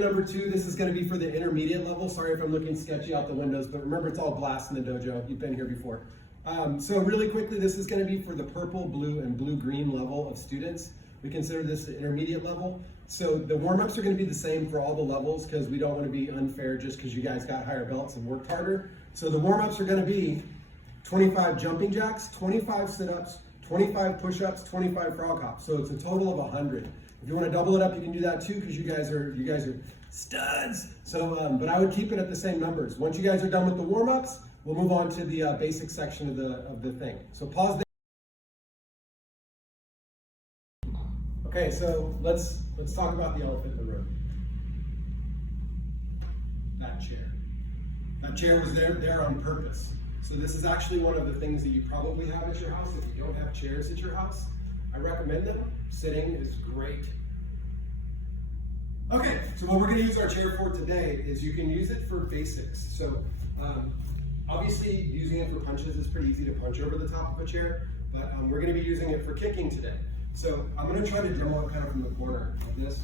Number 2, this is going to be for the intermediate level. Sorry if I'm looking sketchy out the windows, but remember it's all glass in the dojo. You've been here before. So really quickly, this is going to be for the purple, blue, and blue-green level of students. We consider this the intermediate level. So the warm-ups are going to be the same for all the levels because we don't want to be unfair just because you guys got higher belts and worked harder. So the warm-ups are going to be 25 jumping jacks, 25 sit-ups, 25 push-ups, 25 frog hops. So it's a total of 100. If you want to double it up, you can do that too because you guys are studs. So, but I would keep it at the same numbers. Once you guys are done with the warm-ups, we'll move on to the basic section of the thing. So pause there. Okay, so let's talk about the elephant in the room. That chair. That chair was there on purpose. So this is actually one of the things that you probably have at your house. If you don't have chairs at your house, I recommend them. Sitting is great. Okay, so what we're going to use our chair for today is you can use it for basics. So obviously using it for punches is pretty easy to punch over the top of a chair, but we're going to be using it for kicking today. So I'm going to try to demo it kind of from the corner like this.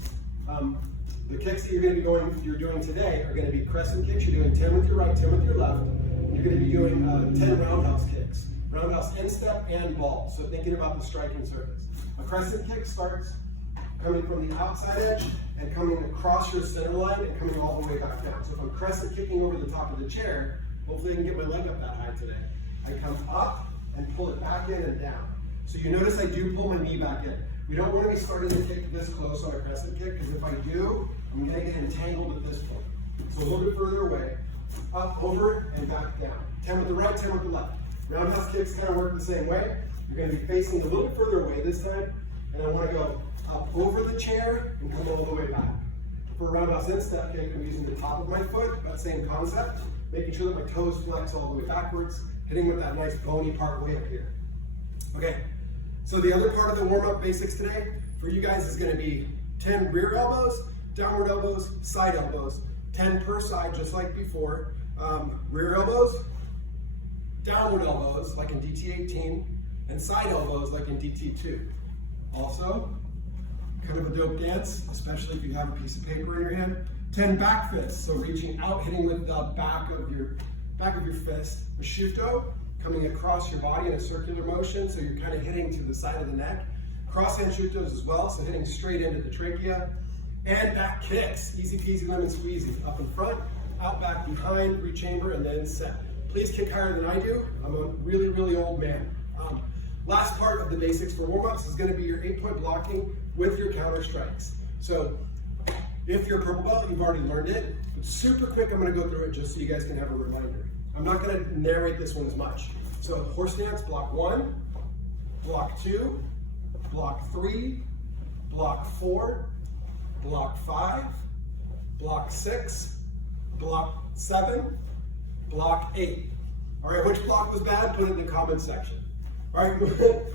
The kicks that you're doing today are going to be crescent kicks. You're doing 10 with your right, 10 with your left. You're going to be doing 10 roundhouse kicks. Roundhouse instep and ball. So thinking about the striking surface. A crescent kick starts coming from the outside edge and coming across your center line and coming all the way back down. So if I'm crescent kicking over the top of the chair, hopefully I can get my leg up that high today. I come up and pull it back in and down. So you notice I do pull my knee back in. We don't want to be starting to kick this close on a crescent kick because if I do, I'm going to get entangled at this point. So a little bit further away, up, over, and back down. 10 with the right, 10 with the left. Roundhouse kicks kind of work the same way. You're going to be facing a little bit further away this time, and I want to go up over the chair and come all the way back. For a roundhouse instep kick, I'm using the top of my foot, but same concept, making sure that my toes flex all the way backwards, hitting with that nice bony part way up here. Okay, so the other part of the warm-up basics today for you guys is going to be 10 rear elbows, downward elbows, side elbows, 10 per side just like before. Rear elbows, downward elbows like in DT18, and side elbows like in DT2. Also, kind of a dope dance, especially if you have a piece of paper in your hand. 10 back fists, so reaching out, hitting with the back of your fist. A shuto, coming across your body in a circular motion, so you're kind of hitting to the side of the neck. Cross-hand shutos as well, so hitting straight into the trachea. And back kicks, easy peasy lemon squeezy. Up in front, out back behind, rechamber, and then set. Please kick higher than I do. I'm a really, really old man. Last part of the basics for warm-ups is going to be your 8-point blocking with your counter strikes. So if you're a purple belt, you've already learned it. But super quick, I'm going to go through it just so you guys can have a reminder. I'm not going to narrate this one as much. So horse stance, block 1, block 2, block 3, block 4, block 5, block 6, block 7, block 8. All right, which block was bad? Put it in the comments section. All right,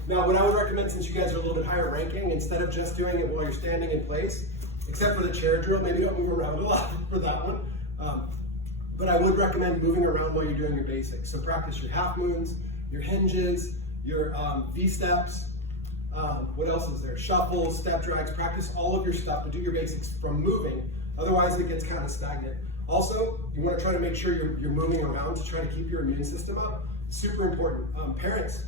now what I would recommend, since you guys are a little bit higher ranking, instead of just doing it while you're standing in place, except for the chair drill, maybe don't move around a lot for that one. But I would recommend moving around while you're doing your basics. So practice your half moons, your hinges, your V-steps, what else is there? Shuffles, step drags, practice all of your stuff, but do your basics from moving. Otherwise it gets kind of stagnant. Also, you want to try to make sure you're moving around to try to keep your immune system up. Super important. Parents,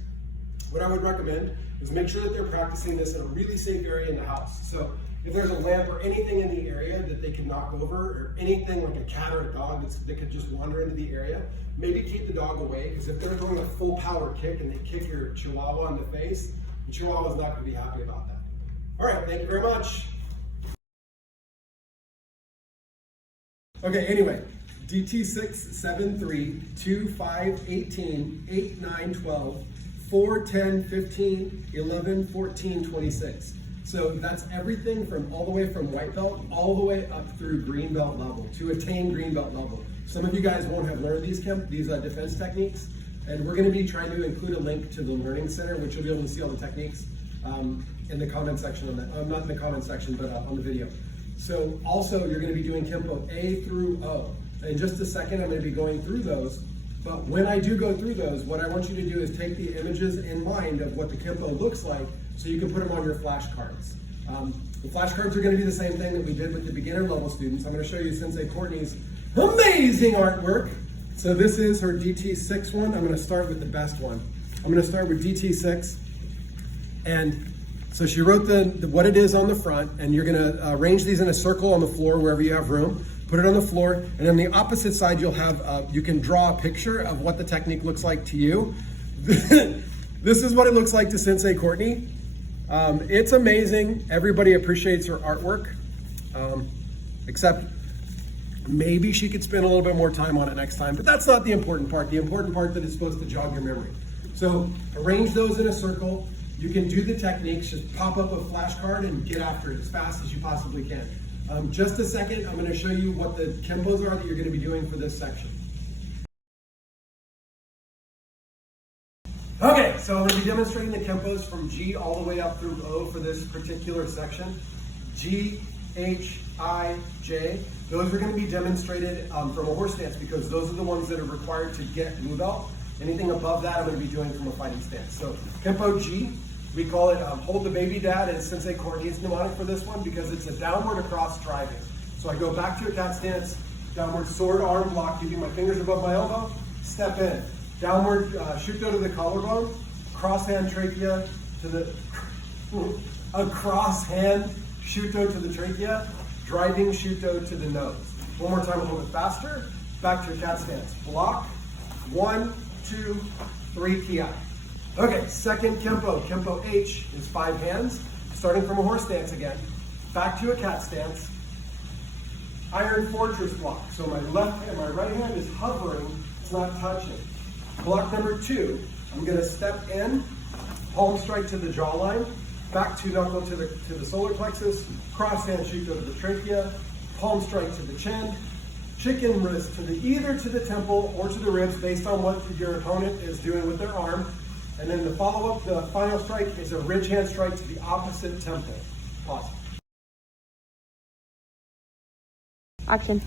what I would recommend is make sure that they're practicing this in a really safe area in the house. So if there's a lamp or anything in the area that they could knock over, or anything like a cat or a dog that could just wander into the area, maybe keep the dog away, because if they're doing a full power kick and they kick your chihuahua in the face, the chihuahua's not going to be happy about that. All right, thank you very much. Okay, anyway, DT 6, 7, 3, 2, 5, 18, 8, 9, 12, 4, 10, 15, 11, 14, 26. So that's everything from all the way from white belt all the way up through green belt level to attain green belt level. Some of you guys won't have learned these defense techniques, and we're going to be trying to include a link to the Learning Center, which you'll be able to see all the techniques in the comment section on that. Not in the comment section, but on the video. So also you're going to be doing Kempo A through O. In just a second, I'm going to be going through those. But when I do go through those, what I want you to do is take the images in mind of what the Kempo looks like so you can put them on your flashcards. The flashcards are going to be the same thing that we did with the beginner level students. I'm going to show you Sensei Courtney's amazing artwork. So this is her DT6 one. I'm going to start with the best one. I'm going to start with DT6. And so she wrote what it is on the front, and you're going to arrange these in a circle on the floor wherever you have room. Put it on the floor, and on the opposite side you'll have, you can draw a picture of what the technique looks like to you. This is what it looks like to Sensei Courtney. It's amazing. Everybody appreciates her artwork, except maybe she could spend a little bit more time on it next time, but that's not the important part. The important part that is supposed to jog your memory. So arrange those in a circle. You can do the techniques, just pop up a flashcard and get after it as fast as you possibly can. Just a second, I'm going to show you what the Kenpos are that you're going to be doing for this section. Okay, so I'm going to be demonstrating the Kenpos from G all the way up through O for this particular section. G, H, I, J. Those are going to be demonstrated from a horse stance because those are the ones that are required to get blue belt. Anything above that I'm going to be doing from a fighting stance. So Kenpo G, we call it hold the baby dad, and Sensei Courtney's mnemonic for this one because it's a downward across driving. So I go back to a cat stance, downward sword arm block, keeping my fingers above my elbow, step in. Downward shuto to the collarbone, cross hand trachea to the, a cross hand shuto to the trachea, driving shuto to the nose. One more time, a little bit faster. Back to a cat stance. Block, 1, 2, 3, ki. Okay, second Kenpo. Kenpo H is 5 hands, starting from a horse stance again. Back to a cat stance. Iron fortress block. So my left and my right hand is hovering, it's not touching. Block number 2, I'm going to step in, palm strike to the jawline, back 2 knuckle to the solar plexus, cross hand shuto to the trachea, palm strike to the chin, chicken wrist to either to the temple or to the ribs based on what your opponent is doing with their arm. And then the follow-up, the final strike is a ridge hand strike to the opposite temple. Pause. Action.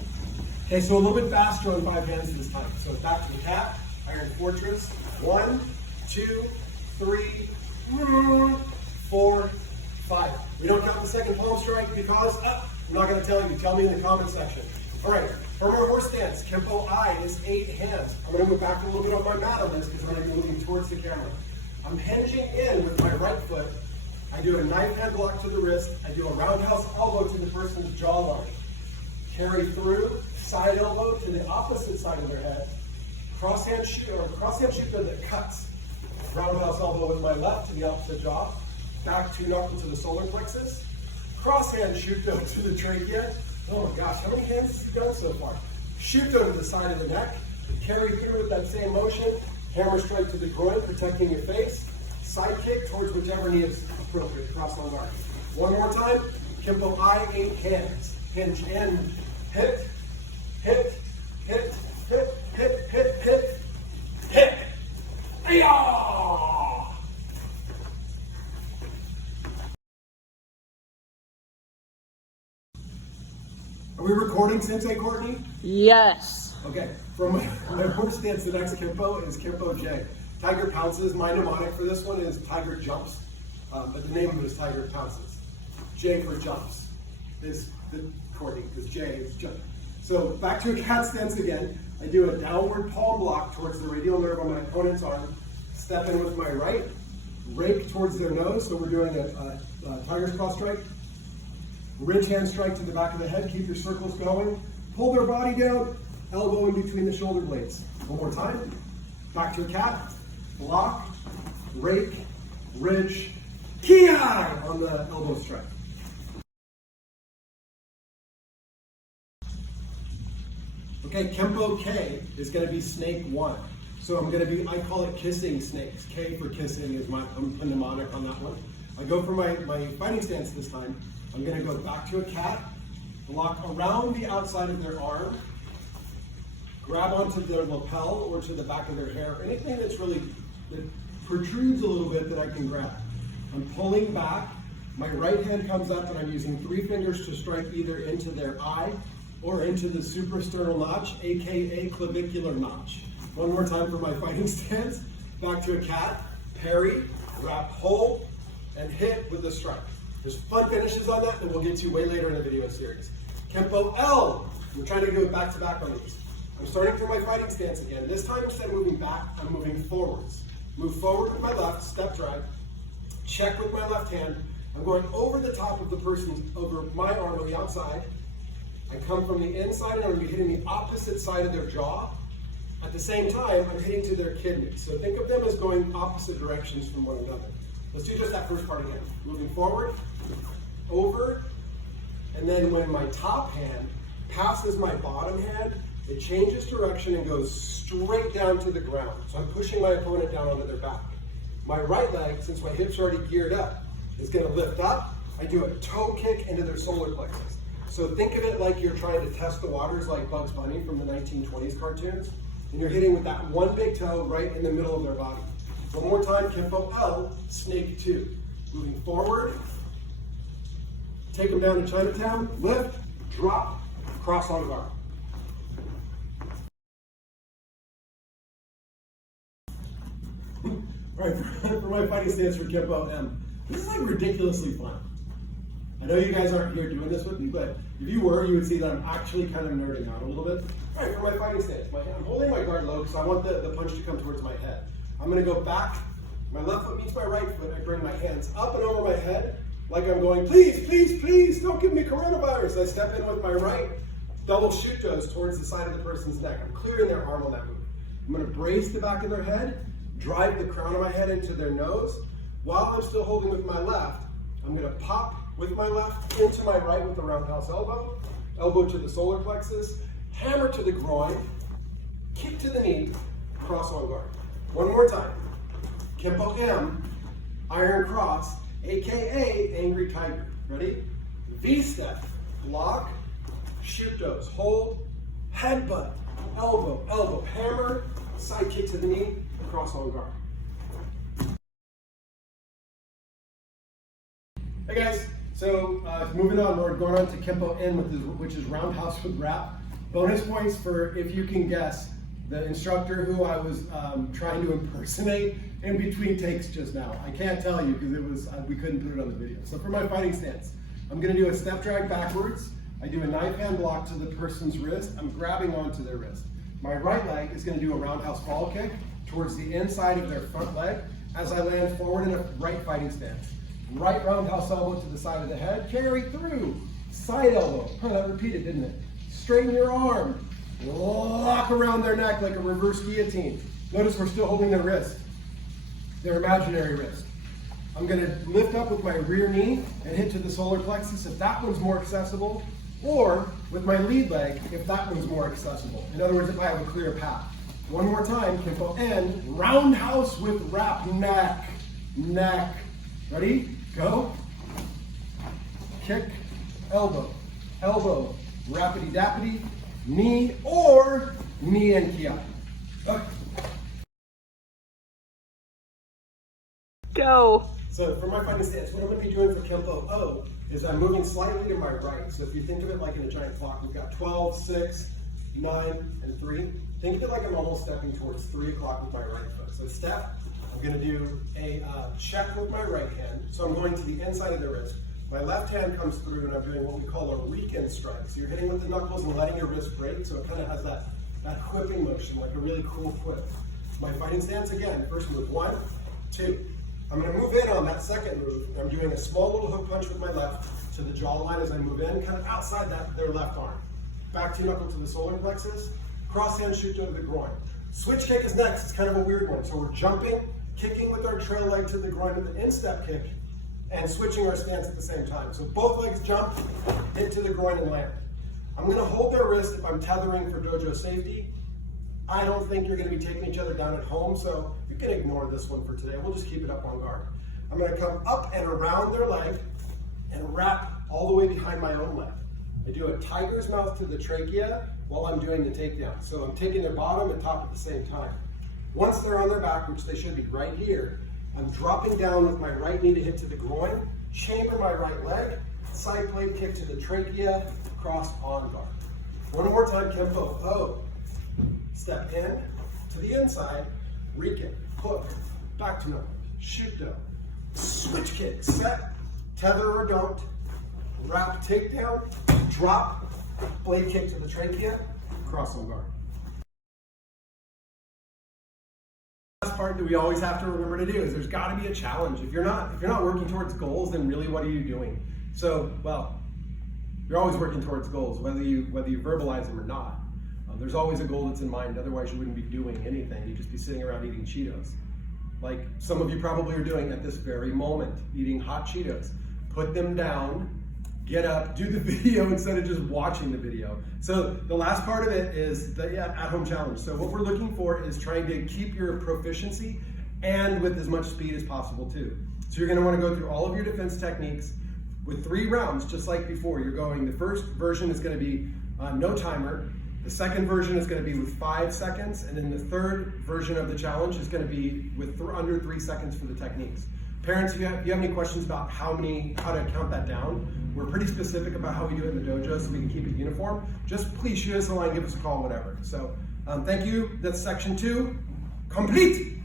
Okay, so a little bit faster on 5 hands this time. So back to the cat, iron fortress. 1, 2, 3, 4, 5. We don't count the second palm strike because I'm not going to tell you. Tell me in the comment section. All right, from our horse stance, Kenpo I is 8 hands. I'm going to move back a little bit on my mat on this because I'm going to be moving towards the camera. I'm hinging in with my right foot. I do a knife hand block to the wrist. I do a roundhouse elbow to the person's jawline. Carry through, side elbow to the opposite side of their head. Cross hand shuto that cuts. Roundhouse elbow with my left to the opposite jaw. Back 2 knuckle to the solar plexus. Cross hand shuto to the trachea. Oh my gosh, how many hands has he done so far? Shuto to the side of the neck. Carry through with that same motion. Hammer strike to the groin, protecting your face. Side kick towards whichever knee is appropriate. Cross long arm. One more time. Kenpo I, 8 hands. Hinge in. Hit. Hit. Hit. Hit. Hit. Hit. Hit. Hit. Ay-yah! Are we recording, Sensei Courtney? Yes. Okay, from my horse stance, the next Kenpo is Kenpo J. Tiger pounces. My mnemonic for this one is Tiger jumps, but the name of it is Tiger pounces. J for jumps is the Courtney, because J is jump. So back to a cat stance again. I do a downward palm block towards the radial nerve on my opponent's arm. Step in with my right, rake towards their nose. So we're doing a tiger's claw strike. Ridge hand strike to the back of the head. Keep your circles going. Pull their body down. Elbow in between the shoulder blades. One more time. Back to a cat. Block, rake, ridge, ki on the elbow strike. Okay, Kenpo K is going to be snake 1. So I'm going to be, I call it kissing snakes. K for kissing is my mnemonic on that one. I go for my fighting stance this time. I'm going to go back to a cat, block around the outside of their arm, grab onto their lapel or to the back of their hair, anything that protrudes a little bit that I can grab. I'm pulling back, my right hand comes up and I'm using 3 fingers to strike either into their eye or into the suprasternal notch, aka clavicular notch. One more time for my fighting stance. Back to a cat, parry, wrap, hold, and hit with the strike. There's fun finishes on that that we'll get to way later in the video series. Kempo L. We're trying to go back to back on these. I'm starting from my fighting stance again. This time, instead of moving back, I'm moving forwards. Move forward with my left, step drag, check with my left hand. I'm going over the top of the person, over my arm on the outside. I come from the inside and I'm going to be hitting the opposite side of their jaw. At the same time, I'm hitting to their kidneys. So think of them as going opposite directions from one another. Let's do just that first part again. Moving forward, over, and then when my top hand passes my bottom hand, it changes direction and goes straight down to the ground. So I'm pushing my opponent down onto their back. My right leg, since my hips are already geared up, is going to lift up. I do a toe kick into their solar plexus. So think of it like you're trying to test the waters like Bugs Bunny from the 1920s cartoons. And you're hitting with that one big toe right in the middle of their body. One more time, Kempo L, snake 2. Moving forward, take them down to Chinatown, lift, drop, cross on guard. All right, for my fighting stance for Kempo M, this is like ridiculously fun. I know you guys aren't here doing this with me, but if you were, you would see that I'm actually kind of nerding out a little bit. All right, for my fighting stance, I'm holding my guard low because I want the punch to come towards my head. I'm going to go back. My left foot meets my right foot. I bring my hands up and over my head like I'm going, please, please, please, don't give me coronavirus. I step in with my right, double shoot toes towards the side of the person's neck. I'm clearing their arm on that move. I'm going to brace the back of their head, drive the crown of my head into their nose. While I'm still holding with my left, I'm going to pop with my left into my right with the roundhouse elbow, elbow to the solar plexus, hammer to the groin, kick to the knee, cross on guard. One more time. Kempo M, iron cross, AKA angry tiger. Ready? V-step, block, shoot toes, hold, headbutt, elbow, elbow, hammer, side kick to the knee, cross on guard. Hey guys, so moving on, we're going on to Kempo N, which is roundhouse with wrap. Bonus points for if you can guess the instructor who I was trying to impersonate in between takes just now. I can't tell you because we couldn't put it on the video. So for my fighting stance, I'm going to do a step drag backwards. I do a knife hand block to the person's wrist. I'm grabbing onto their wrist. My right leg is going to do a roundhouse ball kick towards the inside of their front leg as I land forward in a right fighting stance. Right roundhouse elbow to the side of the head, carry through, side elbow. That repeated, didn't it? Straighten your arm, lock around their neck like a reverse guillotine. Notice we're still holding their wrist, their imaginary wrist. I'm gonna lift up with my rear knee and hit to the solar plexus if that one's more accessible, or with my lead leg if that one's more accessible. In other words, if I have a clear path. One more time, Kempo N, roundhouse with wrap, neck, neck. Ready? Go. Kick, elbow, elbow, rapidy dappity, knee, or knee and kiai. Okay. Go. So for my fighting stance, what I'm going to be doing for Kempo O is I'm moving slightly to my right. So if you think of it like in a giant clock, we've got 12, 6, 9, and 3. Think of it like I'm almost stepping towards 3 o'clock with my right foot. So step. I'm going to do a check with my right hand. So I'm going to the inside of the wrist. My left hand comes through and I'm doing what we call a weekend strike. So you're hitting with the knuckles and letting your wrist break. So it kind of has that whipping motion, like a really cool whip. My fighting stance again, first move, 1, 2. I'm going to move in on that second move. I'm doing a small little hook punch with my left to the jawline as I move in, kind of outside their left arm. Back 2 knuckle to the solar plexus, cross hand shoot to the groin. Switch kick is next. It's kind of a weird one. So we're jumping, kicking with our trail leg to the groin with an instep kick, and switching our stance at the same time. So both legs jump, hit to the groin and land. I'm going to hold their wrist if I'm tethering for dojo safety. I don't think you're going to be taking each other down at home, so you can ignore this one for today. We'll just keep it up on guard. I'm going to come up and around their leg and wrap all the way behind my own leg. I do a tiger's mouth to the trachea while I'm doing the takedown. So I'm taking their bottom and top at the same time. Once they're on their back, which they should be right here, I'm dropping down with my right knee to hit to the groin, chamber my right leg, side blade kick to the trachea, cross on guard. One more time, Kempo O. Step in to the inside, re-kick, hook, back to knuckle, shoot down, switch kick, set, tether or don't, wrap takedown, drop, blade kick to the trachea, cross on guard. Last part that we always have to remember to do is there's got to be a challenge. If you're not working towards goals, then really what are you doing? So, well, you're always working towards goals, whether you verbalize them or not. There's always a goal that's in mind. Otherwise, you wouldn't be doing anything. You'd just be sitting around eating Cheetos, like some of you probably are doing at this very moment, eating hot Cheetos. Put them down, get up, do the video instead of just watching the video. So the last part of it is the at-home challenge. So what we're looking for is trying to keep your proficiency and with as much speed as possible too. So you're gonna wanna go through all of your defense techniques with 3 rounds, just like before. You're going, the first version is gonna be no timer. The second version is gonna be with 5 seconds. And then the third version of the challenge is gonna be with under 3 seconds for the techniques. Parents, if you have any questions about how to count that down, we're pretty specific about how we do it in the dojo so we can keep it uniform. Just please shoot us a line, give us a call, whatever. So thank you, that's section 2, complete.